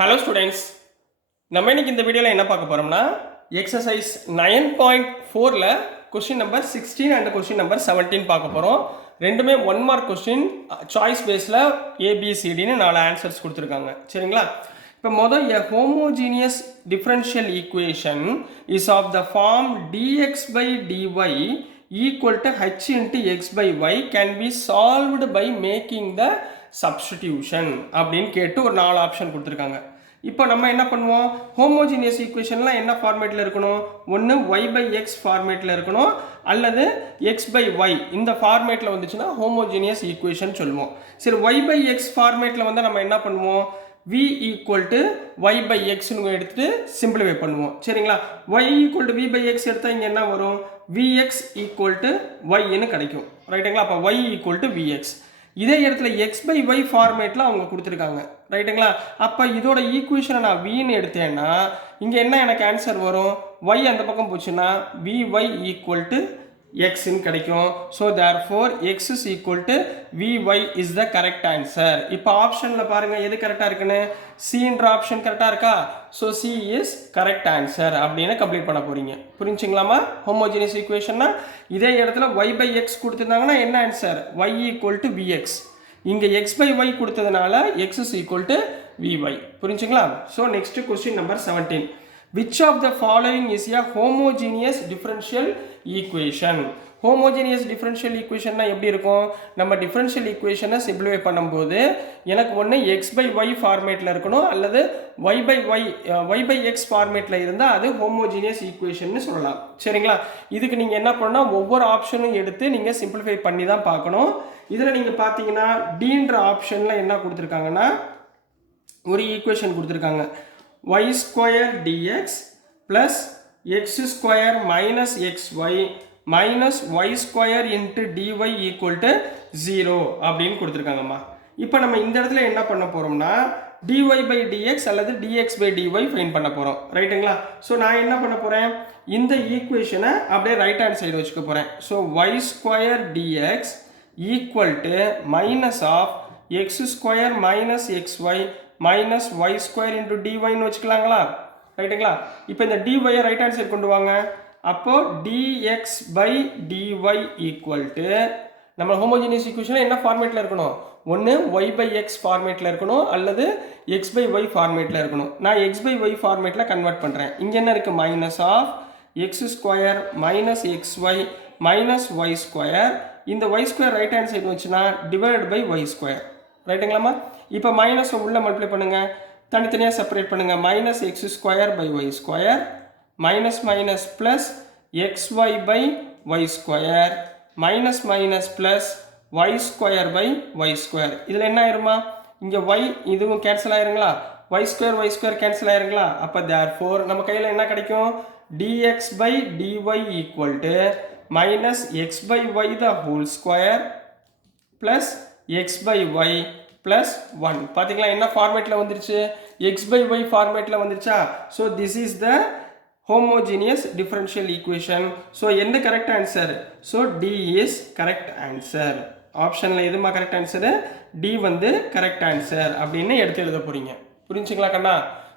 Hello students, நம்ம இன்னைக்கு இந்த வீடியோவில் என்ன பார்க்க போகிறோம்னா எக்ஸசைஸ் 9.4ல் question number 16 and question number 17 பார்க்க போகிறோம். ரெண்டுமே 1 மார்க் கொஸ்டின், சாய்ஸ் பேஸில் ஏபிசிடின்னு 4 ஆன்சர்ஸ் கொடுத்துருக்காங்க. சரிங்களா? இப்போ மொதல் a homogeneous differential equation is of the form dx by dy equal to h into x by y can be solved by making the substitution அப்படின்னு கேட்டு ஒரு 4 ஆப்ஷன் கொடுத்துருக்காங்க. இப்போ நம்ம என்ன பண்ணுவோம், ஹோமோஜினியஸ் ஈக்குவேஷன்லாம் என்ன ஃபார்மேட்டில் இருக்கணும், ஒன்று y by x ஃபார்மேட்டில் இருக்கணும் அல்லது x by y இந்த ஃபார்மேட்டில் வந்துச்சுன்னா ஹோமோஜினியஸ் ஈக்குவேஷன் சொல்லுவோம். சரி, y by x ஃபார்மேட்டில் வந்து நம்ம என்ன பண்ணுவோம், v equal to y by x எடுத்துட்டு சிம்பிளிஃபை பண்ணுவோம். சரிங்களா? y equal to v by x எடுத்தால் இங்கே என்ன வரும், vx equal to y ன்னு கிடைக்கும். ரைட்டுங்களா? அப்போ y equal to vx. இதே இடத்துல x by y ஃபார்மேட்டில் அவங்க கொடுத்துருக்காங்க. ரைட்டுங்களா? அப்போ இதோட ஈக்குவேஷனை நான் vன்னு எடுத்தேன்னா இங்கே என்ன எனக்கு ஆன்சர் வரும், y அந்த பக்கம் போச்சுன்னா vy equal to x ன்னு கிடைக்கும். So therefore x is equal to vy is the correct answer. இப்போ ஆப்ஷனில் பாருங்கள் எது கரெக்டாக இருக்குன்னு, சின்ற ஆப்ஷன் கரெக்டாக இருக்கா? So c is correct answer அப்படின்னு கம்ப்ளீட் பண்ண போகிறீங்க. புரிஞ்சுங்களாமா? ஹோமோஜினியஸ் ஈக்குவேஷன்னா இதே இடத்துல y by x கொடுத்துருந்தாங்கன்னா என்ன answer, y equal to vx. இங்கே x by y கொடுத்ததுனால x is equal to vy. புரிஞ்சுங்களா? So next question number 17. Which of the following is a homogeneous differential equation? Homogeneous differential equation எப்படி இருக்கும், நம்ம differential equation simplify பண்ணும்போது எனக்கு ஒன்று x by y ஃபார்மேட்டில் இருக்கணும் அல்லது y by x ஃபார்மேட்டில் இருந்தால் அது homogeneous equation சொல்லலாம். சரிங்களா? இதுக்கு நீங்கள் என்ன பண்ணால் ஒவ்வொரு ஆப்ஷனும் எடுத்து நீங்கள் simplify பண்ணி தான் பார்க்கணும். இதில் நீங்கள் பார்த்தீங்கன்னா டீன்ற ஆப்ஷனில் என்ன கொடுத்துருக்காங்கன்னா ஒரு ஈக்குவேஷன் கொடுத்துருக்காங்க, y square dx plus x square minus xy minus y square into dy equal to 0 அப்படின்னு கொடுத்துருக்காங்கம்மா. இப்போ நம்ம இந்த இடத்துல என்ன பண்ண போகிறோம்னா dy by dx அல்லது dx by dy ஃபைன் பண்ண போகிறோம். ரைட்டுங்களா? ஸோ நான் என்ன பண்ண போகிறேன், இந்த ஈக்குவேஷனை அப்படியே ரைட் ஹேண்ட் சைடு வச்சுக்க போகிறேன். So y square dx equal to minus of x square minus xy minus y square into dy ன்னு வச்சுக்கலாங்களா? ரைட்டுங்களா? இப்போ இந்த dy ரைட் ஹேண்ட் சைடு கொண்டு வாங்க. அப்போ dx by dy equal to நம்ம ஹோமோஜினியஸ் ஈக்குவேஷன் என்ன ஃபார்மேட்டில் இருக்கணும், ஒன்று y by x ஃபார்மேட்டில் இருக்கணும் அல்லது x by y ஃபார்மேட்டில் இருக்கணும். நான் x by y ஃபார்மேட்டில் கன்வெர்ட் பண்ணுறேன். இங்கே என்ன இருக்குது, minus of X square minus xy minus y square. இந்த y square right hand side வச்சுன்னா டிவைட் பை y ஸ்கொயர். ரைட்டுங்களாம்மா? இப்போ மைனஸ் உள்ள மல்டிப்ளை பண்ணுங்கள், தனித்தனியாக செப்பரேட் பண்ணுங்கள். Minus X square by Y square minus minus plus xy by Y square minus minus plus Y square by Y square. இதில் என்ன ஆயிருமா, இங்கே ஒய் இதுவும் கேன்சல் ஆயிருங்களா, ஒய் ஸ்கொயர் கேன்சல் ஆயிருங்களா. அப்போ therefore நம்ம கையில் என்ன கிடைக்கும், dx by dy equal to minus x by y the whole square plus x by y plus 1. பார்த்தீங்களா என்ன ஃபார்மேட்டில் வந்துருச்சு, x by y ஃபார்மேட்டில் வந்துருச்சா. So this is the homogeneous differential equation. So என்ன correct answer, so D is correct answer. ஆப்ஷனில் எதுமா correct answer, D வந்து கரெக்ட் ஆன்சர் அப்படின்னு எடுத்து எழுத போகிறீங்க. புரிஞ்சுங்களா கண்ணா?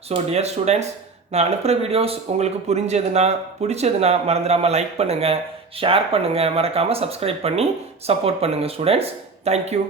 ஸோ டியர் ஸ்டூடெண்ட்ஸ், நான் அனுப்புகிற வீடியோஸ் உங்களுக்கு பிடிச்சதுன்னா மறந்துடாமல் லைக் பண்ணுங்கள், ஷேர் பண்ணுங்கள், மறக்காமல் சப்ஸ்கிரைப் பண்ணி சப்போர்ட் பண்ணுங்கள் ஸ்டூடெண்ட்ஸ். தேங்க்யூ.